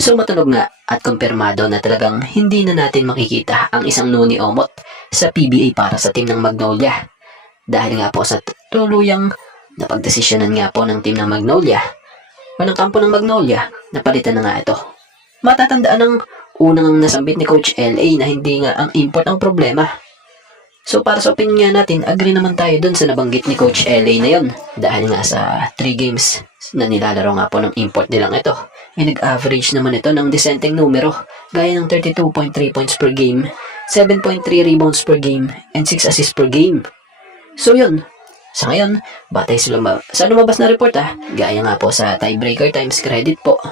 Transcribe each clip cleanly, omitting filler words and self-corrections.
So matunog nga at kumpirmado na talagang hindi na natin makikita ang isang Noni Omot sa PBA para sa team ng Magnolia. Dahil nga po sa tuluyang napagdesisyonan nga po ng team ng Magnolia o ng kampo ng Magnolia, napalitan na nga ito. Matatandaan ng unang nasambit ni Coach LA na hindi nga ang import ang problema. So para sa opinion nga natin, agree naman tayo dun sa nabanggit ni Coach LA na yon. Dahil nga sa 3 games na nilalaro nga po ng import nilang ito, ay nag-average naman ito ng disenteng numero, gaya ng 32.3 points per game, 7.3 rebounds per game, and 6 assists per game. So yun, sa ngayon, batay sa lumabas na report gaya nga po sa tiebreaker times credit po,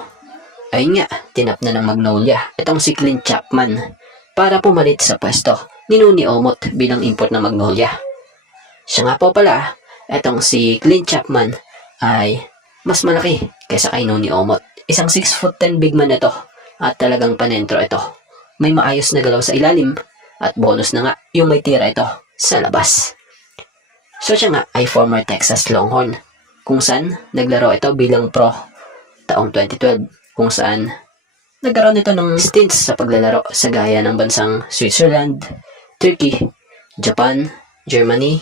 ay nga, tinap na ng Magnolia itong si Clint Chapman para pumalit sa pwesto ni Noni Omot bilang import ng Magnolia. Siya nga po pala, itong si Clint Chapman ay mas malaki kaysa kay Noni Omot. Isang 6'10" big man ito at talagang panentro ito. May maayos na galaw sa ilalim at bonus na nga yung may tira ito sa labas. So siya nga ay former Texas Longhorn kung saan naglaro ito bilang pro taong 2012 kung saan nagkaroon ito ng stints sa paglalaro sa gaya ng bansang Switzerland, Turkey, Japan, Germany,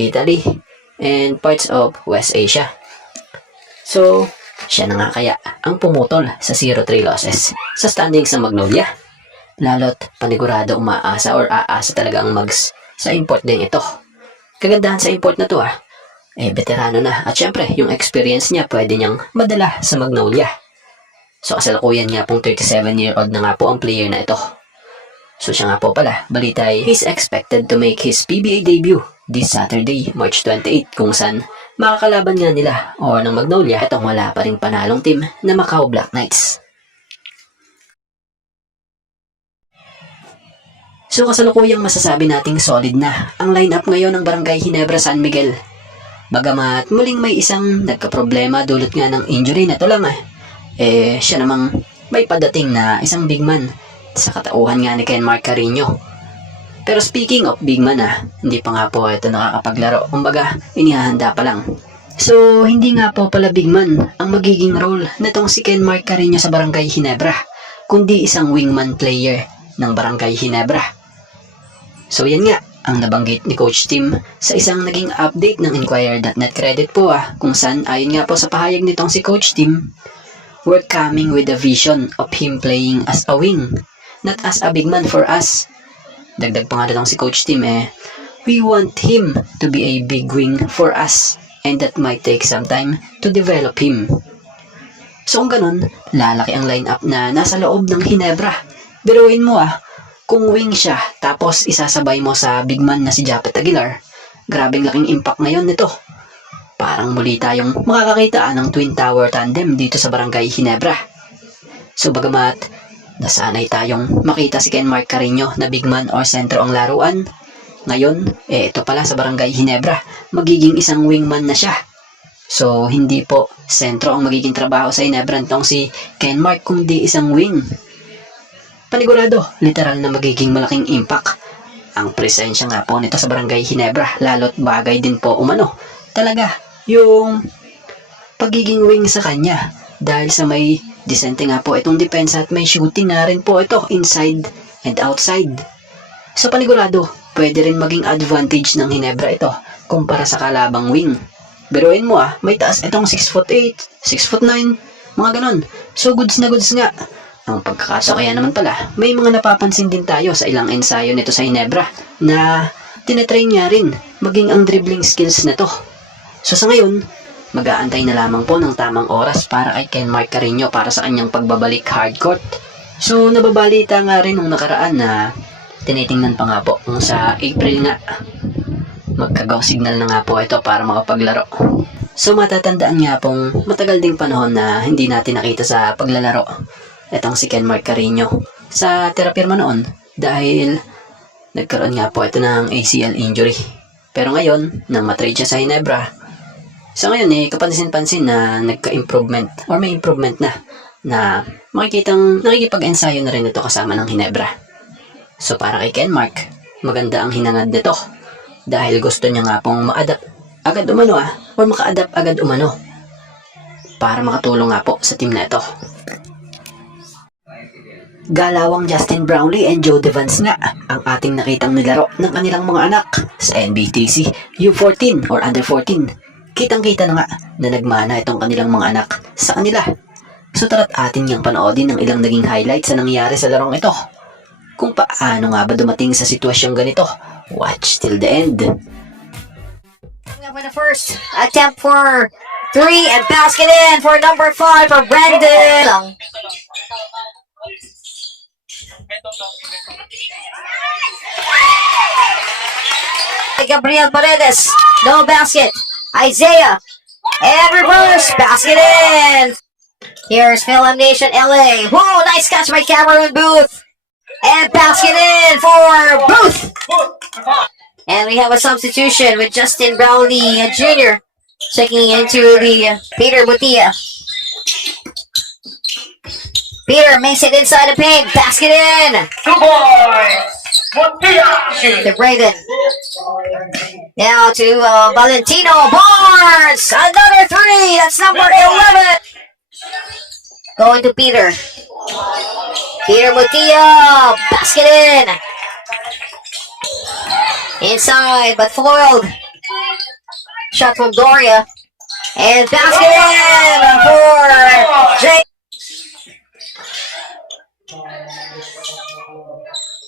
Italy, and parts of West Asia. So, siya na nga kaya ang pumutol sa 0-3 losses sa standings ng Magnolia. Lalo't panigurado umaasa or aasa talaga ang Mags sa import din ito. Kagandahan sa import na to veterano na at syempre yung experience niya pwede niyang madala sa Magnolia. So kasalukuyan nga pong 37-year-old na nga po ang player na ito. So siya nga po pala, balita ay he's expected to make his PBA debut this Saturday, March 28 kung saan makakalaban nga nila o ng Magnolia itong wala pa ring panalong team na Macau Black Knights. So kasalukuyang masasabi nating solid na ang lineup ngayon ng Barangay Ginebra San Miguel. Bagamat muling may isang nagkaproblema dulot nga ng injury na ito lang siya namang may padating na isang big man sa katauhan nga ni Ken Mark Carino. Pero speaking of big man hindi pa nga po ito nakakapaglaro. Kumbaga, inihahanda pa lang. So, hindi nga po pala big man ang magiging role nitong si Ken Mark Carino sa Barangay Ginebra, kundi isang wingman player ng Barangay Ginebra. So, yan nga ang nabanggit ni Coach Tim sa isang naging update ng Inquirer.net credit po kung saan ayon nga po sa pahayag nitong si Coach Tim, we're coming with a vision of him playing as a wing, not as a big man for us. Dagdag pa nga si Coach Tim we want him to be a big wing for us and that might take some time to develop him. So kung ganun, lalaki ang lineup na nasa loob ng Ginebra. Biruin mo kung wing siya tapos isasabay mo sa big man na si Japet Aguilar, grabing laking impact ngayon nito. Parang muli tayong makakakita ng Twin Tower tandem dito sa Barangay Ginebra. So bagamat nasanay tayong makita si Ken Mark Carino na big man or sentro ang laruan, ngayon, ito pala sa Barangay Ginebra, magiging isang wingman na siya. So, hindi po sentro ang magiging trabaho sa Ginebra nitong si Ken Mark, kundi isang wing. Panigurado, literal na magiging malaking impact ang presensya nga po nito sa Barangay Ginebra, lalo't bagay din po umano talaga yung pagiging wing sa kanya dahil sa may disente nga po itong depensa at may shooting na rin po ito inside and outside. So panigurado, pwede rin maging advantage ng Ginebra ito kumpara sa kalabang wing. Biruin mo may taas itong 6'8", 6'9", mga ganon. So goods na goods nga ang pagkakaso. Kaya naman pala, may mga napapansin din tayo sa ilang ensayo nito sa Ginebra na tinetrain niya rin maging ang dribbling skills na to. So sa ngayon, mag-aantay na lamang po ng tamang oras para kay Ken Mark Carino para sa kanyang pagbabalik hardcourt. So nababalita nga rin nung nakaraan na tinitingnan pa nga po kung sa April nga magkagaw signal na nga po ito para makapaglaro. So matatandaan nga pong matagal ding panahon na hindi natin nakita sa paglalaro itong si Ken Mark Carino sa terapirma noon dahil nagkaroon nga po ito ng ACL injury. Pero ngayon, nang matrade siya sa Ginebra, sa ngayon kapansin-pansin na nagka-improvement or may improvement na makikitang nakikipag-ensayo na rin ito kasama ng Ginebra. So para kay Ken Mark, maganda ang hinangad nito dahil gusto niya nga pong ma-adapt agad umano or maka-adapt agad umano para makatulong nga po sa team na ito. Galawang Justin Brownlee and Joe Devance nga ang ating nakitang nilaro ng kanilang mga anak sa NBTC U14 or Under 14. Kitang-kita na nga na nagmana itong kanilang mga anak sa kanila. So tara't atin niyang panoodin ng ilang naging highlights sa nangyari sa larong ito. Kung paano nga ba dumating sa sitwasyong ganito. Watch till the end. For the first attempt for 3 and basket in for number 5 for Brandon. Gabriel Paredes, no basket. Isaiah, and reverse, basket in. Here's Film Nation LA. Whoa, nice catch by Cameron Booth. And basket in for Booth. And we have a substitution with Justin Brownlee Jr. checking into the Peter Mutia. Peter makes it inside the paint. Basket in. Two boys. Mutia shoot. To Braden. Now to Valentino Barnes. Another 3. That's number 11. Going to Peter. Peter Mutia. Basket in. Inside, but foiled. Shot from Doria. And basket in for Jay.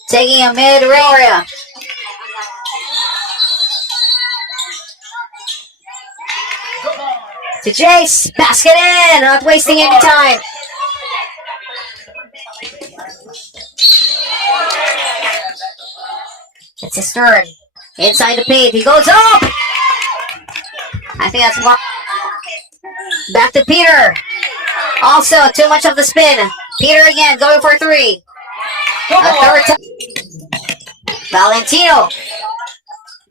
Taking a mid-area. To Jace. Basket in. Not wasting any time. It's his turn. Inside the paint. He goes up. I think that's one. Back to Peter. Also, too much of the spin. Peter again, going for 3. A third time. Valentino.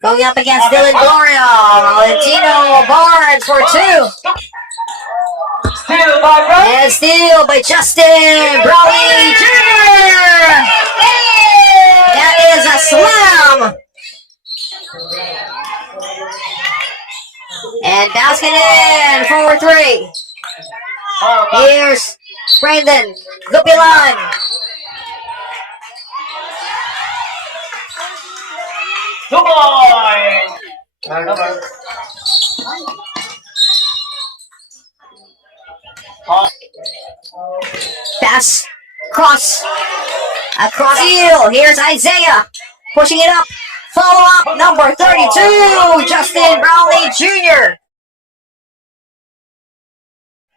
Going up against Dylan Gloria. Valentino Barnes for 2. Steal by Brown. And steal by Justin Brownlee Jr. That is a slam. And basket in for 3. Here's Brandon Gupilan. Two boys. Turnover. Pass. Cross. Across heel. Here's Isaiah. Pushing it up. Follow up. Number 32. Justin Brownlee Jr.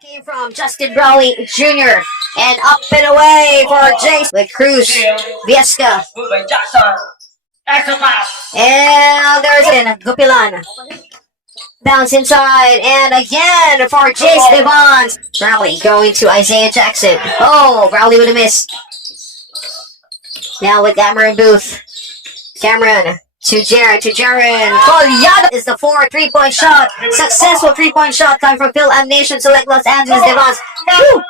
Came from Justin Brownlee Jr. And up and away for Jace with Cruz. Viesca. Good by Jackson. Extra pass. And there's in Gupilan. Bounce inside. And again for Jace Devons. Brownlee going to Isaiah Jackson. Oh, Brownlee with a miss. Now with Cameron Booth. Cameron to Jared. Collado is the 4 3-point shot. Successful 3-point shot coming from Phil Nation select Los Angeles Devons. Woo!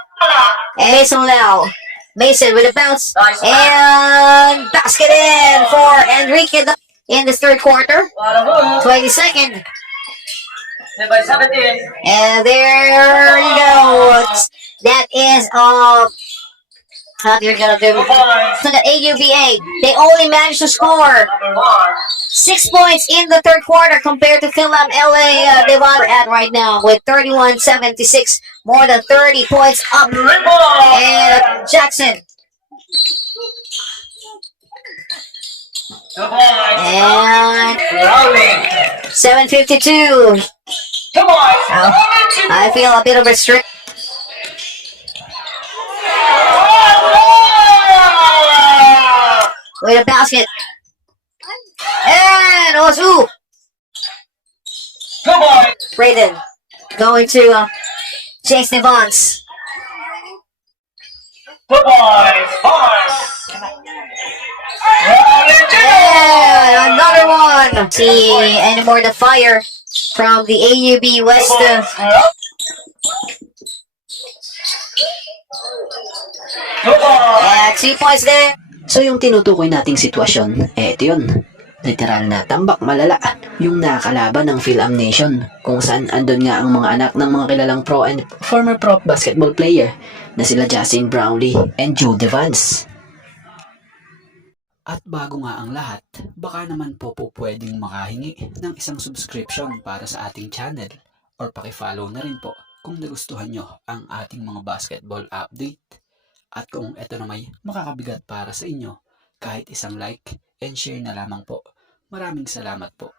And Mason now. Mason with a bounce. And basket in for Enrique in this third quarter. 22nd. By 17. And there you go. That is how they're gonna do. Look at AUBA. They only managed to score Number 1. 6 points in the third quarter compared to Phil LA Devon at right now with 31-76. More than 30 points up. And Jackson. Two boys. And Rowling. 7:52. Two boys. I feel a bit of restrict. With a basket. And Ozu. Two boys. Braden going to Jace Devons. Two boys. Boys. And another one. See any more the fire from the AUB West. Yeah, 2 points there. So yung tinutukoy nating sitwasyon, ito yun. Literal na tambak malala yung nakalaban ng Phil Nation kung saan andun nga ang mga anak ng mga kilalang pro and former pro basketball player na sila Justin Brownlee and Joe Devance. At bago nga ang lahat, baka naman po pwedeng makahingi ng isang subscription para sa ating channel or pakifollow na rin po kung nagustuhan nyo ang ating mga basketball update. At kung ito na may makakabigat para sa inyo, kahit isang like and share na lamang po. Maraming salamat po.